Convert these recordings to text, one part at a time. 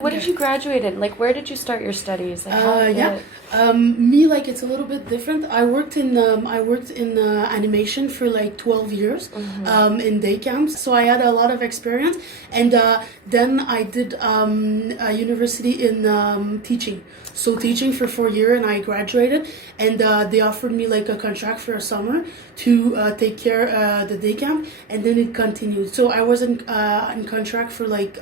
What did you graduate in? Like, where did you start your studies? Like, how did Yeah. it- Me, like, it's a little bit different. I worked in animation for like 12 years in day camps, so I had a lot of experience. And then I did a university in teaching. So teaching for 4 years, and I graduated. And they offered me like a contract for a summer to take care the day camp, and then it continued. So I was in contract for like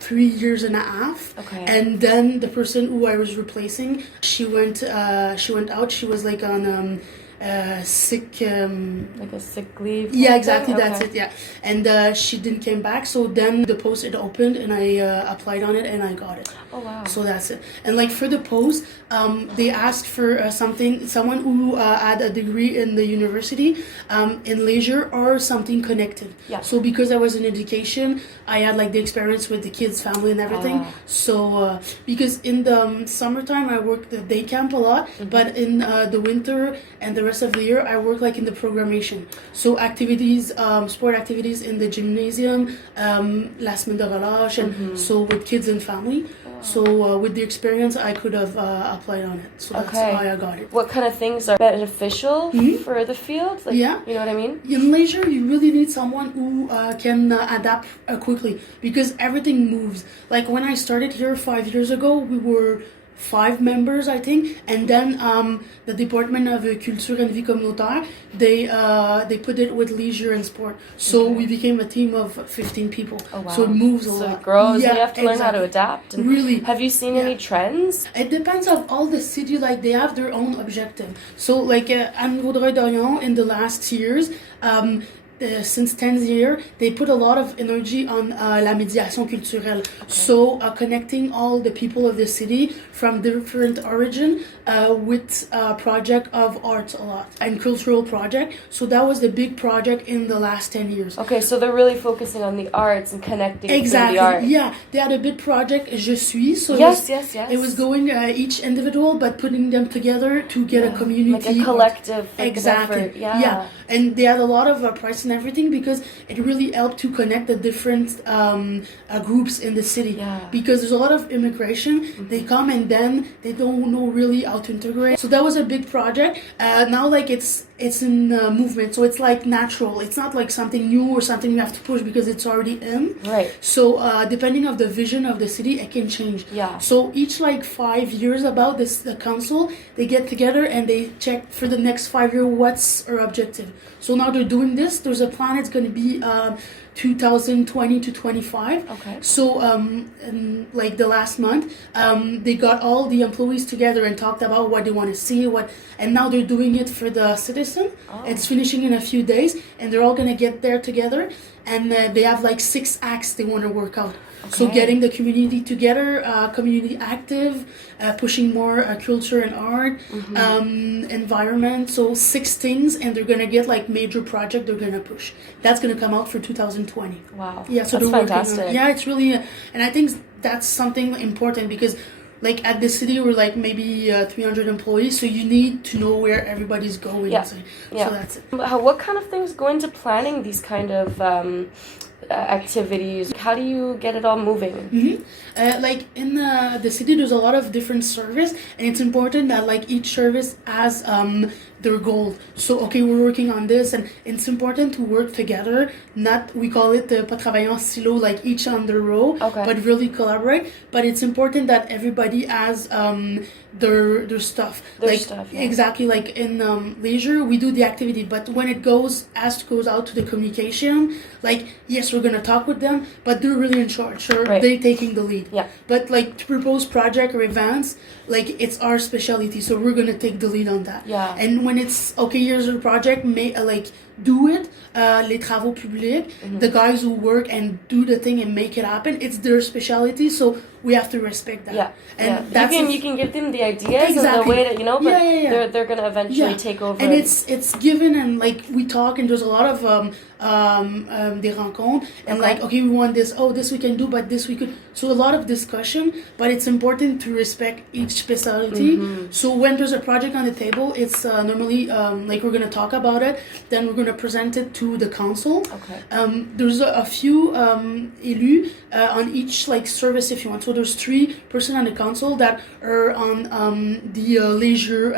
3 years and a half. Okay. And then the person who I was replacing, she went out. She was like on sick. Like a sick leave? Yeah, type exactly. thing? That's Okay. it. Yeah, and she didn't came back. So then the post it opened, and I applied on it, and I got it. Oh, wow. So that's it. And like for the post, they asked for someone who had a degree in the university, in leisure or something connected. Yeah. So because I was in education, I had like the experience with the kids, family, and everything. Ah. So because in the summertime I worked the day camp a lot, but in the winter and the rest of the year I work like in the programmation. So activities, sport activities in the gymnasium, la semaine de relâche, and so with kids and family. So with the experience, I could have applied on it. So that's Okay. why I got it. What kind of things are beneficial for the field? Like, Yeah. You know what I mean? In leisure, you really need someone who can adapt quickly because everything moves. Like when I started here 5 years ago, we were 5 members, I think, and then the Department of Culture and Vie Communautaire, they put it with leisure and sport. So we became a team of 15 people. Oh, wow. So it moves a So lot. it grows. Yeah, You have to learn how to exactly. adapt. And Really. Have you seen any trends? It depends of all the city, like they have their own objective. So like Anne Vaudreuil-Dorion in the last years, since 10 years, they put a lot of energy on la médiation culturelle. So connecting all the people of the city from different origin with a project of art a lot and cultural project. So that was the big project in the last 10 years. Okay, so they're really focusing on the arts and connecting Exactly. through the art. Yeah, they had a big project, Je suis. So Yes. it was going each individual, but putting them together to get a community. Like a collective like, Exactly. effort. Yeah. And they had a lot of price and everything because it really helped to connect the different groups in the city. Yeah. Because there's a lot of immigration. They come and then they don't know really how to integrate. So that was a big project. Now like it's in movement, so it's like natural. It's not like something new or something we have to push because it's already in. Right. So depending of the vision of the city, it can change. Yeah. So each like 5 years about this, the council, they get together and they check for the next 5 years what's our objective. So now they're doing this. There's a plan. It's going to be 2020 to 25. Okay. So in, like the last month, they got all the employees together and talked about what they want to see, and now they're doing it for the citizen. It's finishing in a few days, and they're all gonna get there together, and they have like 6 acts they want to work out. So Okay. getting the community together, community active, pushing more culture and art, environment. So 6 things, and they're gonna get like major project they're gonna push. That's gonna come out for 2020. Wow. Yeah, so That's they're working fantastic. on, yeah, it's really, and I think that's something important because, like at the city, we're like maybe 300 employees, so you need to know where everybody's going. Yeah. So Yeah. that's it. What kind of things go into planning these kind of activities? How do you get it all moving? Like in the city, there's a lot of different service, and it's important that like each service has their goal. So okay, we're working on this, and it's important to work together. Not, we call it pas travailler en silo, like each on their row, Okay. but really collaborate. But it's important that everybody has their stuff. Their like stuff, yeah. exactly like in leisure, we do the activity, but when it goes out to the communication, like yes, we're gonna talk with them, but they're really in charge. Sure, Right. they're taking the lead. Yeah. But like to propose project or events, like it's our specialty, so we're gonna take the lead on that. Yeah. And when it's okay, here's a project, like do it. Les travaux publics, the guys who work and do the thing and make it happen, it's their specialty, so we have to respect that. Yeah. And Yeah. that's You can give them the ideas and the Exactly. way that but Yeah. they're gonna eventually take over. And it's given, and like we talk, and there's a lot of des rencontres, and Okay. like okay, we want this, this we can do, but this we could. So a lot of discussion, but it's important to respect each specialty. So when there's a project on the table, it's normally like we're gonna talk about it, then we're going to present it to the council. Okay. There's a few élus on each like service if you want. So there's 3 person on the council that are on the leisure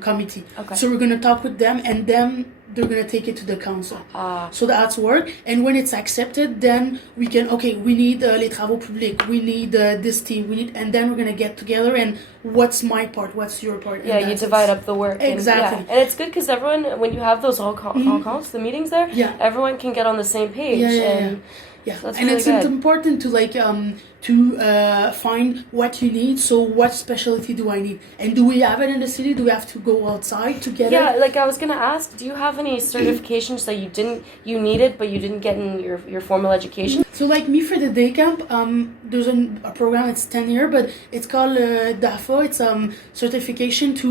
committee. Okay. So we're going to talk with them, and then they're going to take it to the council. So that's work. And when it's accepted, then we can, okay, we need les travaux publics, we need this team, and then we're going to get together and what's my part, what's your part. Yeah, you divide up the work. Exactly. And it's good because everyone, when you have those rencontres, the meetings there, everyone can get on the same page. Yeah, so that's and really it's good. important to like find what you need. So what specialty do I need, and do we have it in the city? Do we have to go outside to get it? Yeah, like I was gonna ask, do you have any certifications that you needed but you didn't get in your formal education? So like me for the day camp, there's a program. It's 10 year, but it's called DAFA. It's certification to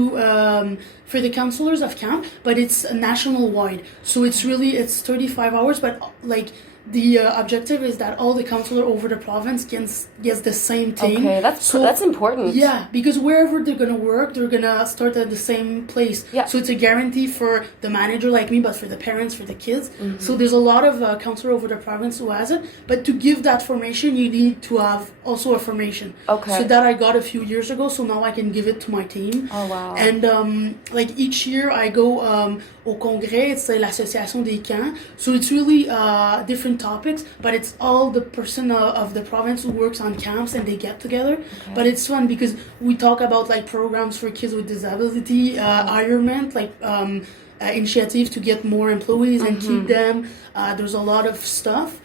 for the counselors of camp, but it's national wide. So it's 35 hours, but like. The objective is that all the counselor over the province gets the same thing. Okay, that's important. Yeah, because wherever they're gonna work, they're gonna start at the same place. Yeah. So it's a guarantee for the manager like me, but for the parents, for the kids. So there's a lot of counselor over the province who has it. But to give that formation, you need to have also a formation. Okay. So that I got a few years ago. So now I can give it to my team. Oh wow. And like each year I go au congrès. It's l'association des camps. So it's really different topics, but it's all the person of the province who works on camps and they get together. Okay. But it's fun because we talk about like programs for kids with disability, Ironman, like initiative to get more employees and keep them. There's a lot of stuff.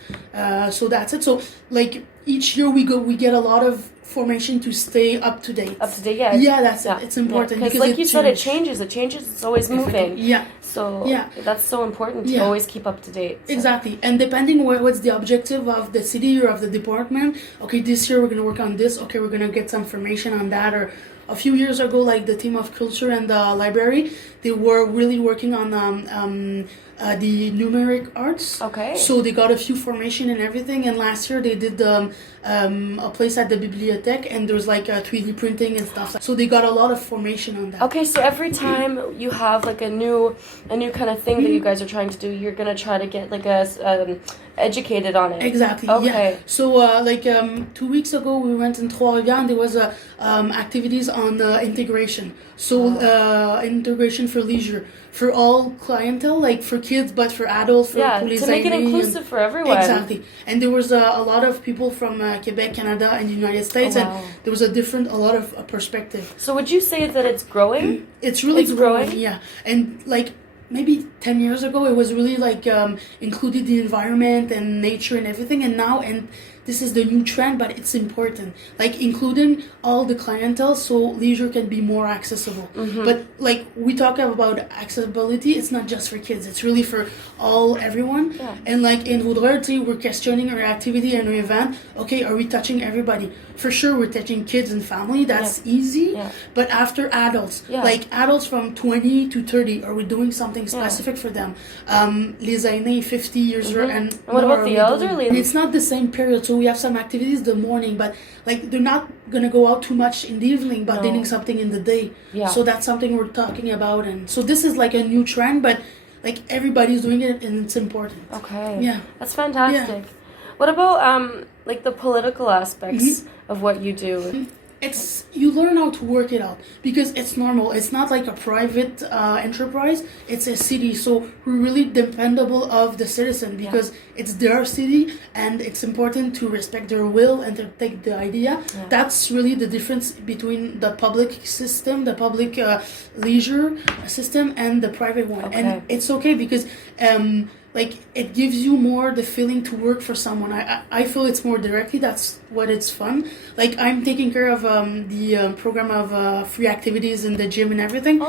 So that's it. So like each year we get a lot of formation to stay up to date. Yeah. Yeah, that's it. It's important because like you said, it changes. It's always moving. Yeah. So that's so important to always keep up to date. So. Exactly. And depending what's the objective of the city or of the department, okay, this year we're going to work on this, okay, we're going to get some information on that. Or a few years ago, like the team of culture and the library, they were really working on the numeric arts. Okay. So they got a few formation and everything. And last year they did a place at the bibliothèque, and there's like 3D printing and stuff. So they got a lot of formation on that. Okay, so every time you have like a new kind of thing that you guys are trying to do, you're gonna try to get like educated on it. Exactly. Okay. Yeah. So like 2 weeks ago we went in Trois-Rivières and there was activities on integration. So integration for leisure. For all clientele, like for kids, but for adults, for les to make it inclusive for everyone. Exactly. And there was a lot of people from Quebec, Canada, and the United States, and there was a lot of perspective. So would you say that it's growing? It's really growing. Yeah. And like maybe 10 years ago, it was really like included the environment and nature and everything, and now this is the new trend, but it's important. Like including all the clientele so leisure can be more accessible. But like we talk about accessibility, it's not just for kids, it's really for everyone. Yeah. And like in Vaudreuil, we're questioning our activity and our event. Okay, are we touching everybody? For sure, we're touching kids and family. That's easy. Yeah. But after adults, like adults from 20 to 30, are we doing something specific for them? Les aînés, 50 years old and what about the elderly? And it's not the same period. So we have some activities in the morning, but like they're not gonna go out too much in the evening, but they need something in the day. Yeah. So that's something we're talking about, and so this is like a new trend, but like everybody's doing it, and it's important. Okay. Yeah. That's fantastic. Yeah. What about like the political aspects of what you do? You learn how to work it out because it's normal. It's not like a private enterprise. It's a city, so we're really dependable of the citizen because it's their city, and it's important to respect their will and to take the idea. Yeah. That's really the difference between the public system, the public leisure system, and the private one. Okay. And it's okay because like it gives you more the feeling to work for someone. I feel it's more directly. That's what it's fun. Like I'm taking care of the program of free activities in the gym and everything.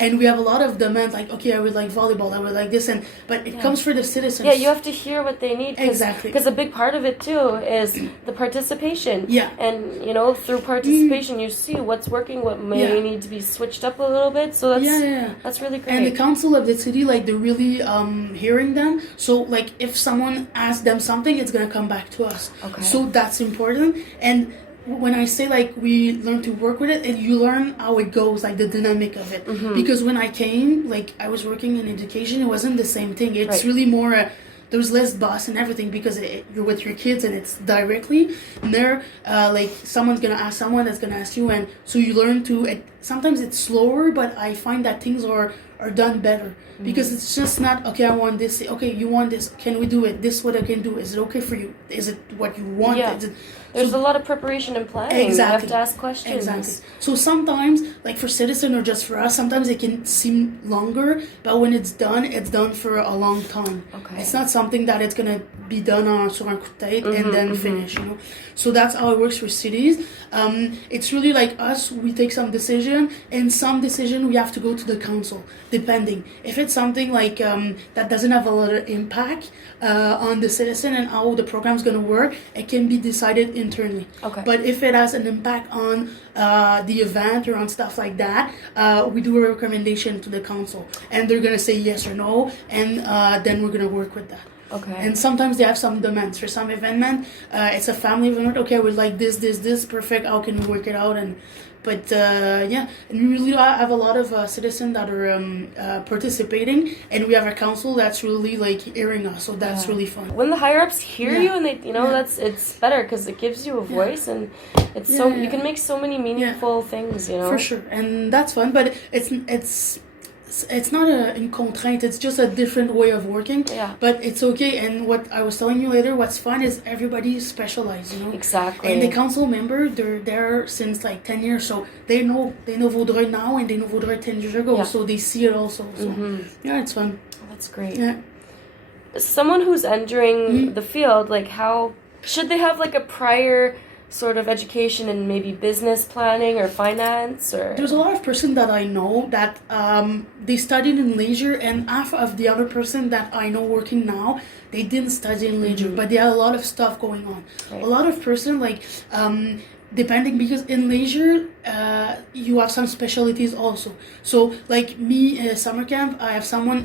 And we have a lot of demand. Like, okay, I would like volleyball. I would like this, but it comes for the citizens. Yeah, you have to hear what they need. Exactly. Because a big part of it too is the participation. Yeah. And through participation, you see what's working, what may need to be switched up a little bit. So that's really great. And the council of the city, like they're really hearing them. So like if someone asks them something, it's gonna come back to us. Okay. So that's important. And when I say like we learn to work with it, and you learn how it goes, like the dynamic of it. Because when I came, like I was working in education, it wasn't the same thing. It's Right. really more. There's less boss and everything because you're with your kids and it's directly. And there, like someone's gonna ask someone that's gonna ask you, and so you learn to. Sometimes it's slower, but I find that things are done better because it's just not okay. I want this. Okay, you want this. Can we do it? This is what I can do. Is it okay for you? Is it what you want? Yeah. There's a lot of preparation and planning. Exactly. You have to ask questions. Exactly. So sometimes, like for Citizen or just for us, sometimes it can seem longer, but when it's done for a long time. Okay. It's not something that it's gonna be done sur un coup de tête and then finish, you know. So that's how it works for cities. It's really like us. We take some decision, and some decision we have to go to the council, depending. If it's something like that doesn't have a lot of impact on the citizen and how the program's gonna work, it can be decided internally. Okay. But if it has an impact on the event or on stuff like that, we do a recommendation to the council, and they're gonna say yes or no, and then we're gonna work with that. Okay. And sometimes they have some demands for some event. It's a family event. Okay, I would like this. Perfect. How can we work it out? But yeah, and we really have a lot of citizens that are participating, and we have a council that's really like hearing us. So that's really fun. When the higher ups hear Yeah. you and they, Yeah. it's better because it gives you a voice and it's so you can make so many meaningful things, you know. For sure, and that's fun. But it's not in contrainte. It's just a different way of working. Yeah. But it's okay. And what I was telling you later, what's fun is everybody is specialized, you know. Exactly. And the council member, they're there since like 10 years, so they know Vaudreuil now and they know Vaudreuil 10 years ago. Yeah. So they see it also. So yeah, it's fun. That's great. Yeah. Someone who's entering the field, like how should they have like a prior sort of education in maybe business planning or finance or There's a lot of person that I know that they studied in leisure, and half of the other person that I know working now, they didn't study in leisure, but they had a lot of stuff going on. Right. A lot of person like depending, because in leisure you have some specialties also. So like me, summer camp, I have someone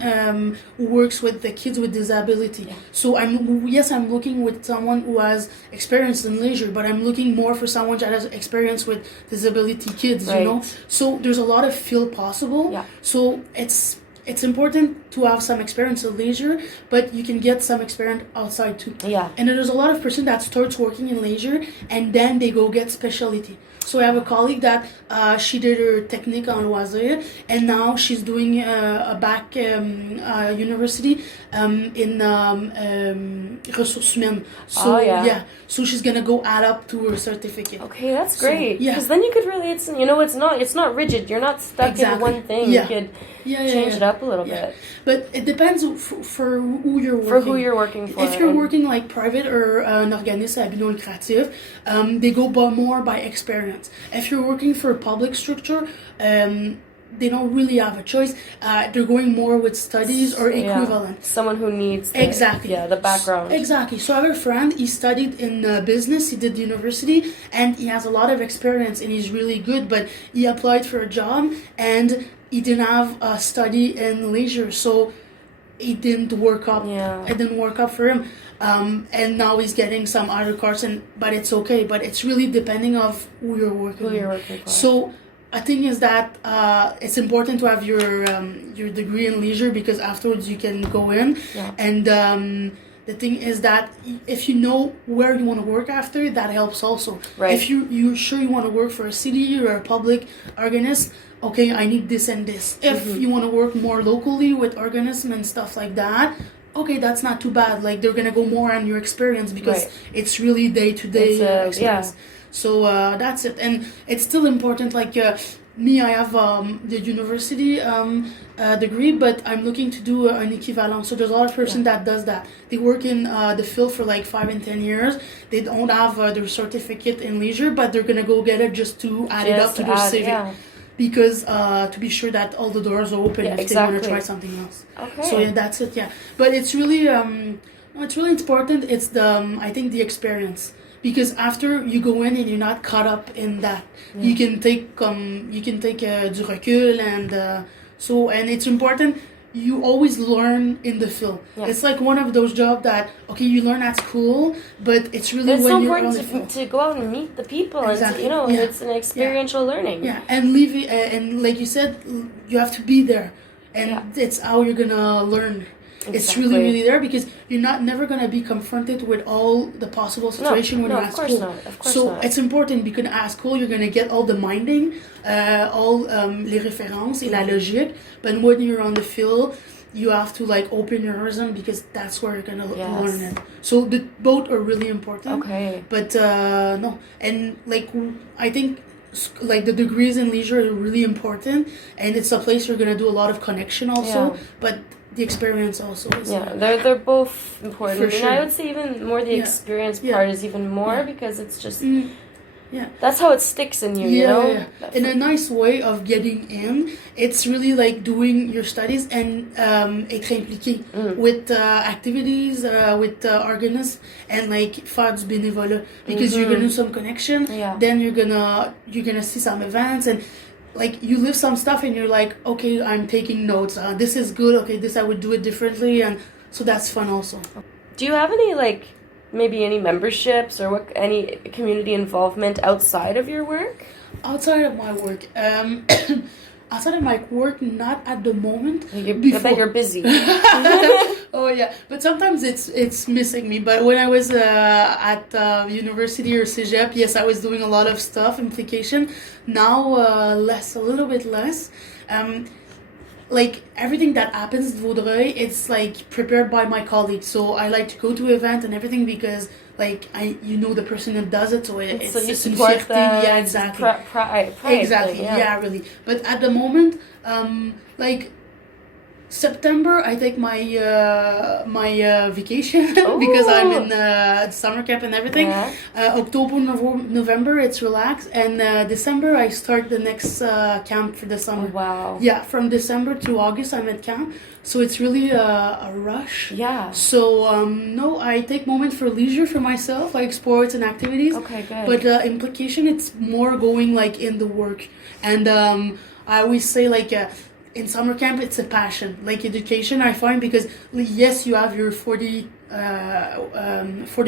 who works with the kids with disability. Yeah. So I'm looking with someone who has experience in leisure, but I'm looking more for someone that has experience with disability kids, Right. you know. So there's a lot of field possible. Yeah. So it's important to have some experience in leisure, but you can get some experience outside too. Yeah. And there's a lot of person that starts working in leisure and then they go get specialty. So I have a colleague that she did her technique en loisir, and now she's doing a back university in ressources humaines. So yeah. so she's gonna go add up to her certificate. Okay, that's So, great. yeah. Because then you could really, it's not rigid. You're not stuck in Exactly. one thing. Yeah. You could Yeah, change it up a little Yeah. bit But it depends for who you're working. for who you're working for. If you're and- working like private or an organisme à but non lucratif, they go more by experience. If you're working for a public structure, they don't really have a choice. They're going more with studies or Yeah. equivalent. Someone who needs Exactly. the background. Exactly. So I have a friend, he studied in business, he did university, and he has a lot of experience and he's really good, but he applied for a job and he didn't have a study in leisure, so it didn't work up. Yeah. It didn't work up for him. And now he's getting some other cards, but it's okay. But it's really depending of who you're working with. for. So I think is that it's important to have your degree in leisure, because afterwards you can go in. Yeah. And the thing is that if you know where you want to work after, that helps also. Right. If you're sure you want to work for a city or a public organism, okay, I need this and this. If you want to work more locally with organism and stuff like that, okay, that's not too bad. Like they're gonna go more on your experience because Right. it's really day-to-day It's, experience. So that's it, and it's still important. Like me, I have the university degree, but I'm looking to do an equivalent. So there's a lot of person that does that. They work in the field for like 5 and 10 years. They don't have their certificate in leisure, but they're gonna go get it just to add it up to their CV. Yeah. Because to be sure that all the doors are open if they want to try something else. Okay. So yeah, that's it. Yeah, but it's really important. It's I think the experience, because after you go in and you're not caught up in that, you can take du recul, and it's important. you always learn in the field. Yeah. It's like one of those jobs that, okay, you learn at school, but it's really It's when so you're on important the field. to go out and meet the people, Exactly. and Yeah. it's an experiential learning. Yeah, and leave it, and like you said, you have to be there, and it's how you're gonna learn. It's really, Exactly. really there because you're never gonna be confronted with all the possible situation when no, you're of at course school. not. Of course So not. it's important because at school you're gonna get all the minding, all les références et la logique. But when you're on the field, you have to like open your horizon because that's where you're gonna learn it. So the both are really important. Okay. But no, and like I think like the degrees in leisure are really important, and it's a place you're gonna do a lot of connection also. Yeah. But the experience also is They're both important. For And sure. I would say even more the experience part is even more because it's just that's how it sticks in you, you know? In a nice way of getting in. It's really like doing your studies and être impliqué with activities, with organisms, and like faire du bénévolat because you're gonna do some connection. Yeah. Then you're gonna see some events and. Like you live some stuff and you're like, okay, I'm taking notes. This is good. Okay, this I would do it differently, and so that's fun also. Do you have any like maybe any memberships or any community involvement outside of your work? Outside of my work, outside of my work, not at the moment. I Before. bet you're busy. Oh yeah, but sometimes it's missing me. But when I was at university or cégep, yes, I was doing a lot of stuff, implication. Now less, a little bit less. Like everything that happens at Vaudreuil, it's like prepared by my colleagues. So I like to go to event and everything because like the person that does it, so it's so you a support fierté. them. Yeah, exactly. Pride Exactly. thing, Yeah, really. But at the moment, like September, I take my vacation because I'm in summer camp and everything. Yeah. October, November, it's relaxed, and December I start the next camp for the summer. Wow. Yeah, from December to August I'm at camp, so it's really a rush. Yeah. So no, I take moment for leisure for myself, like sports and activities. Okay, good. But implication, it's more going like in the work, and I always say like. In summer camp, it's a passion. Like education, I find, because yes, you have your 40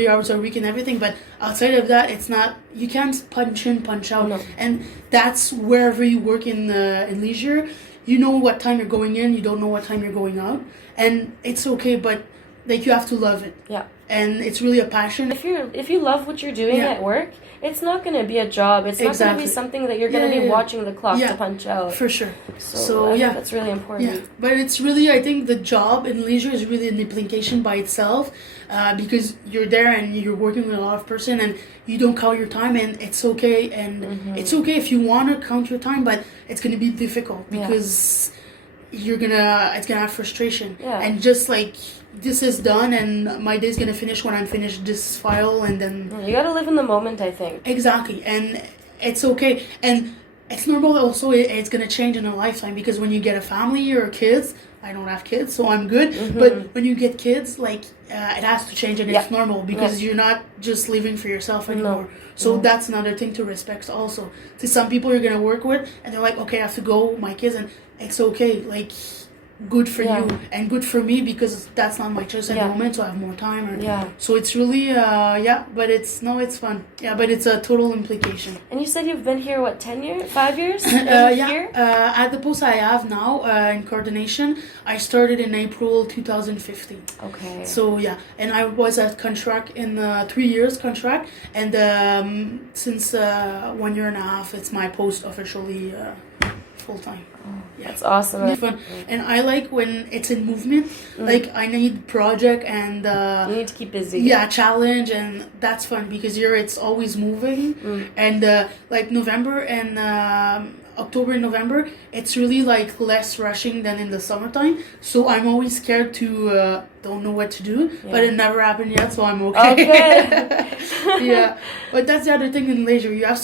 hours a week and everything, but outside of that, it's not. You can't punch in, punch out, No. and that's wherever you work in leisure. You know what time you're going in. You don't know what time you're going out, and it's okay. But like you have to love it. Yeah. And it's really a passion. If you love what you're doing at work, it's not going to be a job. It's not going to be something that you're going to be watching the clock to punch out. For sure. So I think that's really important. Yeah, but it's really, I think the job in leisure is really an implication by itself, because you're there and you're working with a lot of person and you don't count your time, and it's okay. And it's okay if you want to count your time, but it's going to be difficult because it's gonna have frustration. Yeah. And just like this is done and my day's gonna finish when I'm finished this file, and then You got to live in the moment, I think. exactly. And it's okay, and it's normal also. It's gonna change in a lifetime, because when you get a family or kids, I don't have kids, so I'm good. But when you get kids, like it has to change, and it's normal, because you're not just living for yourself anymore. So that's another thing to respect also. See, some people you're gonna work with and they're like, okay, I have to go, my kids, and it's okay, like good for you and good for me, because that's not my choice at the moment, so I have more time. So it's really but it's fun. Yeah, but it's a total implication. And you said you've been here, what, 10 years? 5 years? Here? At the post I have now in coordination, I started in April 2015. Okay. So yeah, and I was at contract in 3 years contract, and since 1 year and a half, it's my post officially full time. Yeah. That's awesome. It's fun. And I like when it's in movement. Like I need project and you need to keep busy. Yeah, challenge, and that's fun because it's always moving. And like November and October and November, it's really like less rushing than in the summertime. So I'm always scared to don't know what to do, but it never happened yet, so I'm okay. Okay. Yeah, but that's the other thing in leisure. You have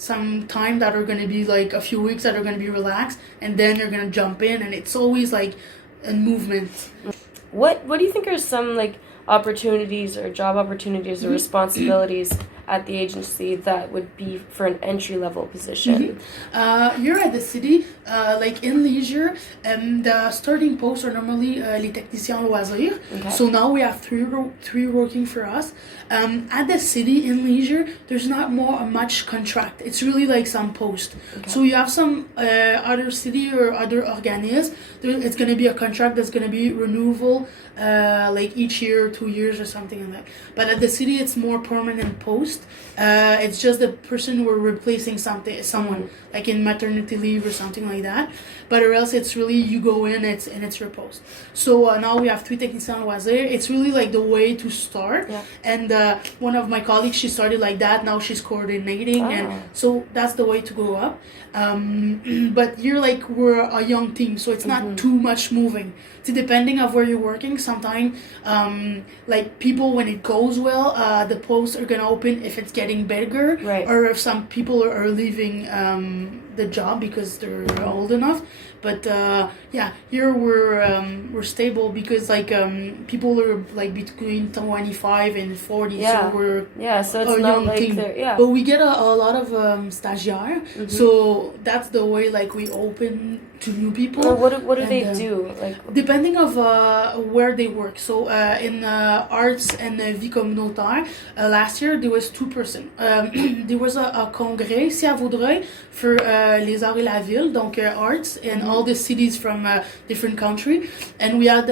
some time that are going to be like a few weeks that are going to be relaxed, and then you're going to jump in, and it's always like a movement. What do you think are some like opportunities or job opportunities or responsibilities at the agency that would be for an entry-level position? You're at the city, like in leisure, the starting posts are normally les techniciens loisirs. Okay. So now we have three working for us. At the city in leisure, there's not much contract. It's really like some post. Okay. So you have some other city or other organisms. It's going to be a contract that's going to be renewable, like each year, 2 years or something like that. But at the city, it's more permanent post. It's just the person we're replacing someone, like in maternity leave or something like that. But or else it's really you go in, it's your post. So now we have 3 techniciens loisirs. It's really like the way to start. Yeah. And one of my colleagues, she started like that. Now she's coordinating, and so that's the way to go up. But we're a young team, so it's not too much moving. So depending of where you're working, sometimes like people, when it goes well, the posts are gonna open if it's getting bigger, Right. or if some people are leaving the job because they're old enough. But here we're stable because like people are like between 25 and 40, Yeah. so we're So it's a not young like team. they're But we get a lot of stagiaires, so that's the way like we open to new people. Or what do they And, do? Like Depending of where they work. So in arts and vie communautaire, last year there was 2 person. There was a congrès ici à Vaudreuil for les arts et la ville, donc arts and all the cities from different country. And we had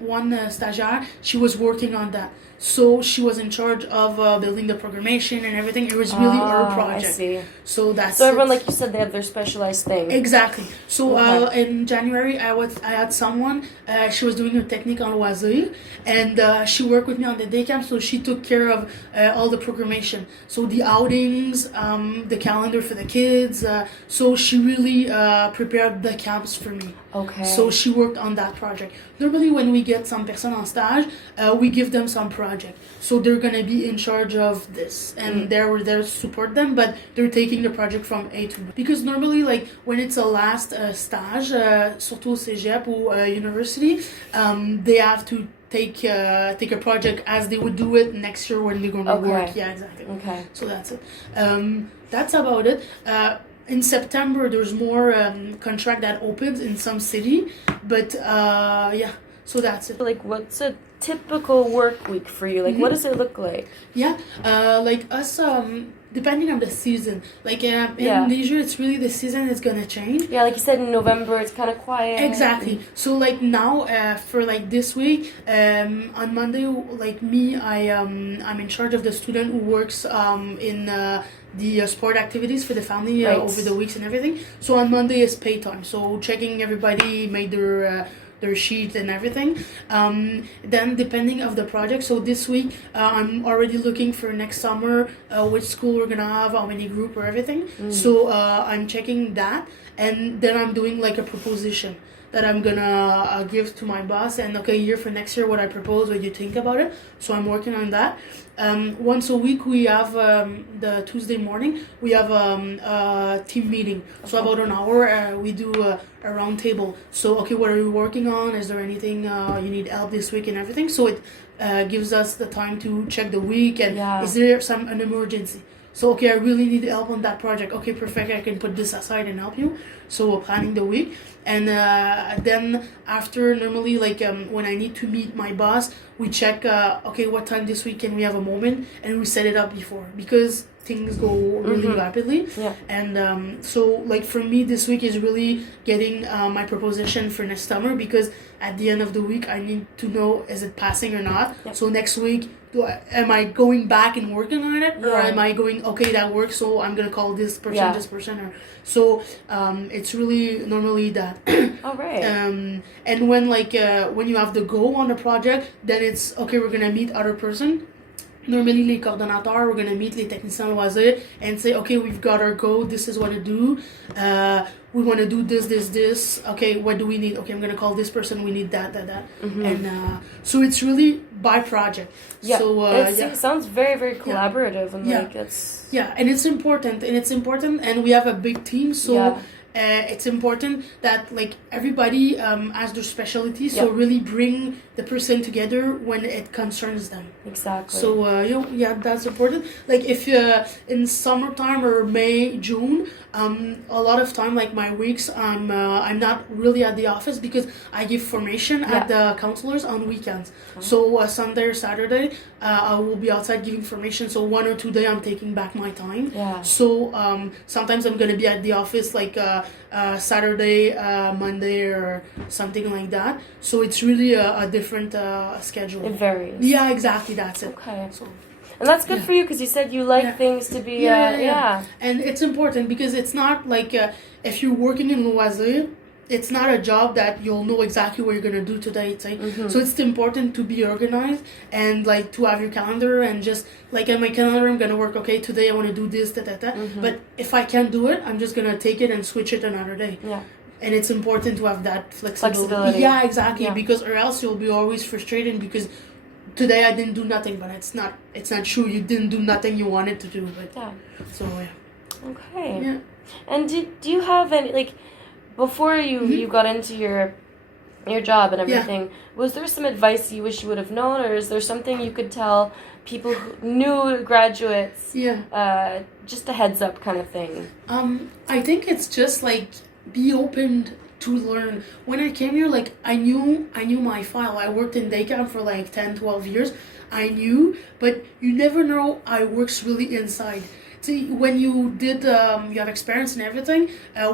one stagiaire. She was working on that. So she was in charge of building the programmation and everything. It was really her project. I see. So that's So everyone, it. like you said, they have their specialized thing. Exactly. So Okay. in January, I had someone. She was doing her technique en loisir, and she worked with me on the day camp. So she took care of all the programmation. So the outings, the calendar for the kids. So she really prepared the camps for me. Okay. So she worked on that project. Normally, when we get some person en stage, we give them some project. So they're gonna be in charge of this, and we're there to support them. But they're taking the project from A to B. Because normally, like when it's a last stage, surtout au cégep ou university, they have to take a project as they would do it next year when they're gonna Okay. work. Yeah, exactly. Okay. So that's it. That's about it. In September, there's more contract that opens in some city, but so that's it. Like, what's a typical work week for you? Like, what does it look like? Yeah, like us, depending on the season. Like in Yeah. leisure, it's really the season is gonna change. Yeah, like you said, in November it's kind of quiet. Exactly. So like now, for like this week, on Monday, like me, I'm in charge of the student who works in the sport activities for the family Right. over the weeks and everything. So on Monday is pay time. So checking everybody made their sheet and everything. Then depending of the project. So this week I'm already looking for next summer which school we're gonna have, how many group or everything. So I'm checking that, and then I'm doing like a proposition that I'm gonna give to my boss, and okay, year for next year, what I propose, what you think about it. So I'm working on that. Once a week we have the Tuesday morning we have a team meeting. So about an hour we do a round table. So okay, what are you working on? Is there anything you need help this week and everything? So it gives us the time to check the week, and is there an emergency? So okay, I really need help on that project. Okay, perfect. I can put this aside and help you. So we're planning the week, and then after, normally like when I need to meet my boss, we check. Okay, what time this week can we have a moment, and we set it up before, because things go really rapidly. Yeah. And so like for me, this week is really getting my proposition for next summer, because at the end of the week I need to know, is it passing or not. Yep. So next week, am I going back and working on it, or am I going, okay, that works, so I'm gonna call this person, this person, or so it's really normally that. All right. And when when you have the go on the project, then it's okay, we're gonna meet other person. Normally, les coordonnateurs, we're gonna meet les techniciens loisirs and say, okay, we've got our go, this is what to do. We want to do this. Okay, what do we need? Okay, I'm gonna call this person. We need that. And so it's really by project. Yeah. So it sounds very, very collaborative, and like it's. Yeah, and it's important, and we have a big team, so it's important that like everybody has their specialty. So really bring the person together when it concerns them. Exactly. So yeah, that's important. Like if in summertime or May, June, a lot of time like my weeks, I'm not really at the office because I give formation at the counselors on weekends. So Sunday or Saturday, I will be outside giving formation. So 1 or 2 days I'm taking back my time. Yeah. So sometimes I'm gonna be at the office like Saturday, Monday, or something like that. So it's really a different schedule. It varies. Yeah, exactly. That's it. Okay. So, And that's good for you because you said you like things to be. Yeah. And it's important because it's not like if you're working in loisir, it's not a job that you'll know exactly what you're gonna do today. So it's important to be organized and like to have your calendar and just like in my calendar I'm gonna work. Okay, today I want to do this, that. But if I can't do it, I'm just gonna take it and switch it another day. Yeah. And it's important to have that flexibility. Yeah, exactly. Yeah. Because or else you'll be always frustrated because today I didn't do nothing, but it's not true. You didn't do nothing you wanted to do, but so yeah. Okay. Yeah. And do you have any like before you got into your job and everything, was there some advice you wish you would have known, or is there something you could tell people new graduates? Yeah. Just a heads up kind of thing. I think it's just like be open to learn. When I came here, like I knew my file. I worked in day camp for like 10, 12 years. I knew, but you never know how it works really inside. See, when you did, you have experience and everything,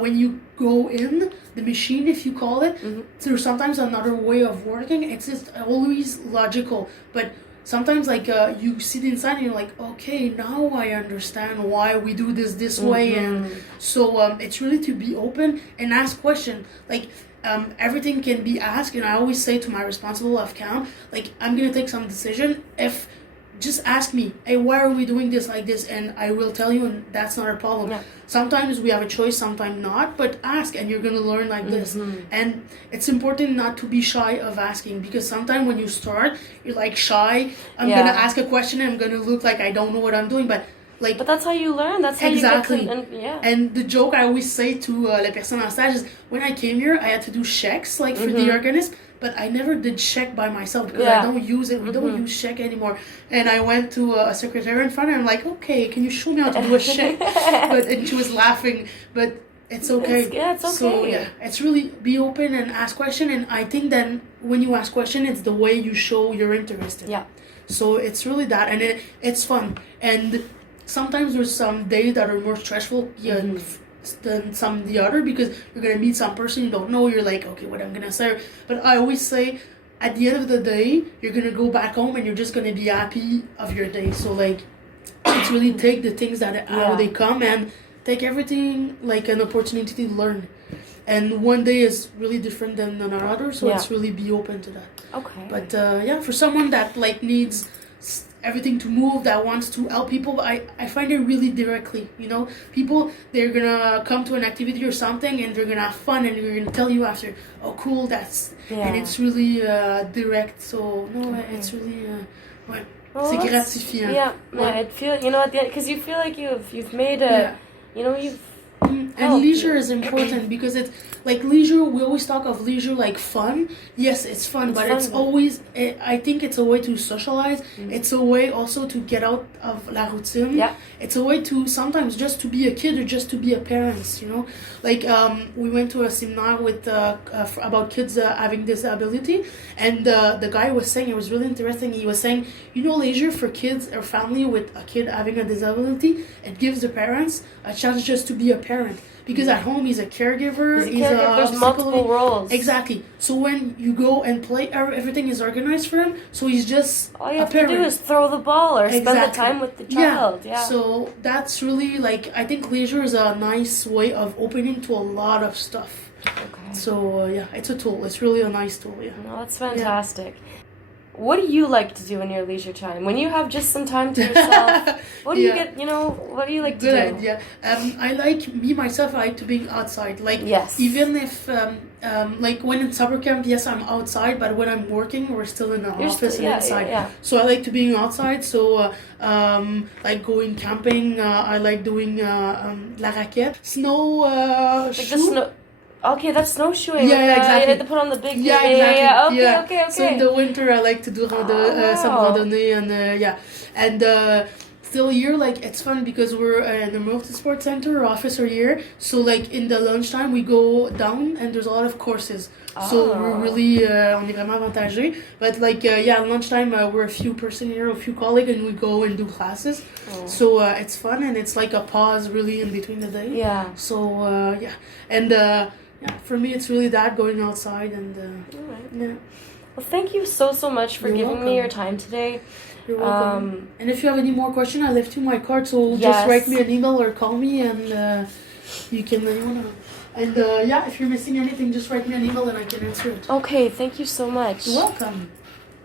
when you go in the machine, if you call it, there's sometimes another way of working. It's just always logical, but sometimes like you sit inside and you're like, okay, now I understand why we do this way. And so it's really to be open and ask questions. Like everything can be asked, and I always say to my responsible of camp, like I'm gonna take some decision if just ask me, hey, why are we doing this like this? And I will tell you, and that's not a problem. Yeah. Sometimes we have a choice, sometimes not, but ask and you're going to learn like this. And it's important not to be shy of asking, because sometimes when you start, you're like shy. I'm going to ask a question and I'm going to look like I don't know what I'm doing, but that's how you learn. That's how you get to, and the joke I always say to la personne en stage is, when I came here, I had to do checks like for the organism, but I never did check by myself because I don't use it. We don't use check anymore. And I went to a secretary in front and I'm like, okay, can you show me how to do a check? And she was laughing, but it's okay. It's okay. So it's really be open and ask question. And I think then when you ask question, it's the way you show you're interested. Yeah. So it's really that, and it's fun. And sometimes there's some days that are more stressful than some the other, because you're gonna meet some person you don't know. You're like, okay, what I'm gonna say? But I always say, at the end of the day, you're gonna go back home and you're just gonna be happy of your day. So like, it's really take the things that how they come and take everything like an opportunity to learn. And one day is really different than another, so it's really be open to that. Okay. But for someone that like needs everything to move, that wants to help people, I find it really directly, people, they're gonna come to an activity or something and they're gonna have fun and they're gonna tell you after, oh cool, that's and it's really direct. So it's really c'est gratifiant. I feel at the end, because you feel like you've made a you've and leisure is important, because it's like leisure, we always talk of leisure like fun. Yes, it's fun, but it's always, I think it's a way to socialize. It's a way also to get out of la routine. It's a way to sometimes just to be a kid or just to be a parent, like we went to a seminar with about kids having disability, and the guy was saying, it was really interesting, he was saying, leisure for kids or family with a kid having a disability, it gives the parents a chance just to be a parent, because at home he's a caregiver, there's multiple roles. Exactly. So when you go and play, everything is organized for him, so he's just all you have to do is throw the ball or spend the time with the child. So that's really like, I think leisure is a nice way of opening to a lot of stuff. Okay. So it's a tool. It's really a nice tool. No, that's fantastic. What do you like to do in your leisure time? When you have just some time to yourself, what do you get, what do you like to do? Good idea. I like to be outside. Like, even if, like when in summer camp, yes, I'm outside, but when I'm working, we're still in the office and inside. So I like to be outside. So, like going camping, I like doing la raquette, snow shoe. Okay, that's snowshoeing. Yeah, yeah, exactly. You had to put on the big. Yeah, Yeah, exactly. yeah. Okay, Yeah. okay, okay. So in the winter, I like to do some wow. randonnée and yeah, and still here like it's fun because we're in a multi-sport center office are here. So like in the lunchtime we go down and there's a lot of courses. So we're really on est vraiment avantagés. But like yeah, lunchtime we're a few person here, a few colleagues, and we go and do classes. So it's fun and it's like a pause really in between the day. Yeah. So yeah, and yeah, for me it's really that going outside and All right. yeah. Well, thank you so much for You're giving welcome. me your time today. You're welcome. And if you have any more questions, I left you my card, so Yes. just write me an email or call me, and you can. And yeah, if you're missing anything, just write me an email and I can answer it. Okay, thank you so much. You're welcome.